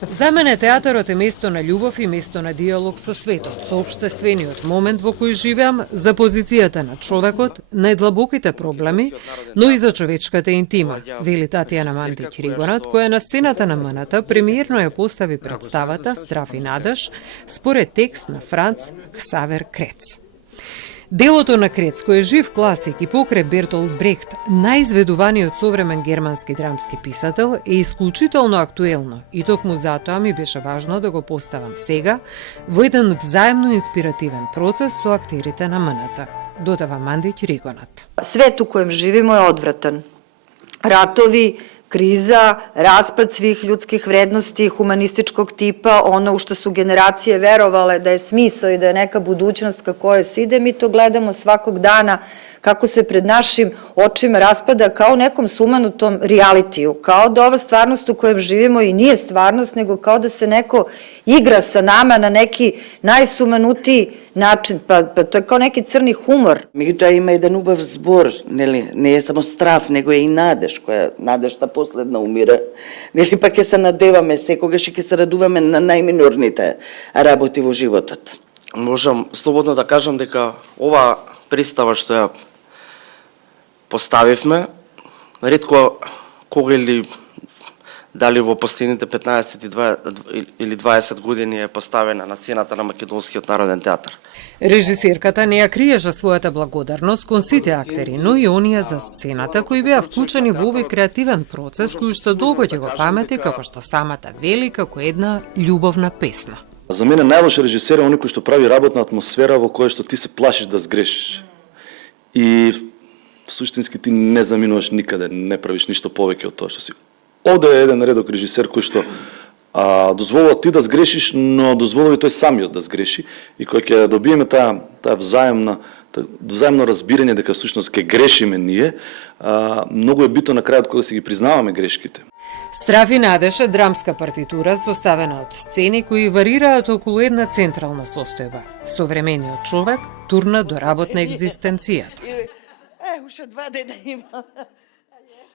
За мене театарот е место на љубов и место на диалог со светот, со општествениот момент во кој живеам, за позицијата на човекот, најдлабоките проблеми, но и за човечката интима, вели Татјана Мандиќ-Ригонат, која на сцената на МНТ премиерно ја постави представата Страв и надеж според текст на Франц Ксавер Крец. Делото на Крец, кој е жив класик и покрај Бертолд Брехт, најизведуваниот современ германски драмски писател, е исклучително актуелно и токму затоа ми беше важно да го поставам сега во еден взаемно инспиративен процес со актерите на МНТ. Додава Мандиќ-Ригонат. Свет у коjem живимо je odvratan. Ratovi, kriza, raspad svih ljudskih vrednosti humanističkog tipa, ono u što su generacije verovale da je smisao i da je neka budućnost ka kojoj se ide, mi to gledamo svakog dana kako se pred našim očima raspada kao nekom sumanutom realitiju, kao da ova stvarnost u kojem živimo i nije stvarnost, nego kao da se neko igra sa nama na neki najsumanutiji način, pa to je kao neki crni humor. Меѓутоа има еден убав збор, нели, не е само страв, него е и надеж, која надежта последна умира. Нели, па ќе се надеваме секогаш и ќе се радуваме на најминорните работи во животот. Можам слободно да кажам дека ова представа што ја поставивме, ретко кога дали во последните 15 или 20 години е поставена на сцената на Македонскиот народен театар. Режисерката не ја криеше својата благодарност кон сите актери, но и оние за сцената кои беа вклучени во овој креативен процес кој што долго ќе го памети како што самата вели како една љубовна песна. За мене најлош режисер е оној кој што прави работна атмосфера во која што ти се плашиш да сгрешиш. И суштински ти не заминуваш никаде, не правиш ништо повеќе од тоа што си. Овде е еден редок режисер кој што дозволува ти да сгрешиш, но дозволува и тој самиот да сгреши, и кога ќе добиеме таа взаемно разбирање дека всушност ќе грешиме ние, многу е битно на крајот кога си ги признаваме грешките. Страв и надеж е драмска партитура составена од сцени кои варираат околу една централна состојба. Современиот човек турна до работна екзистенцијата. Уште 2 дена има.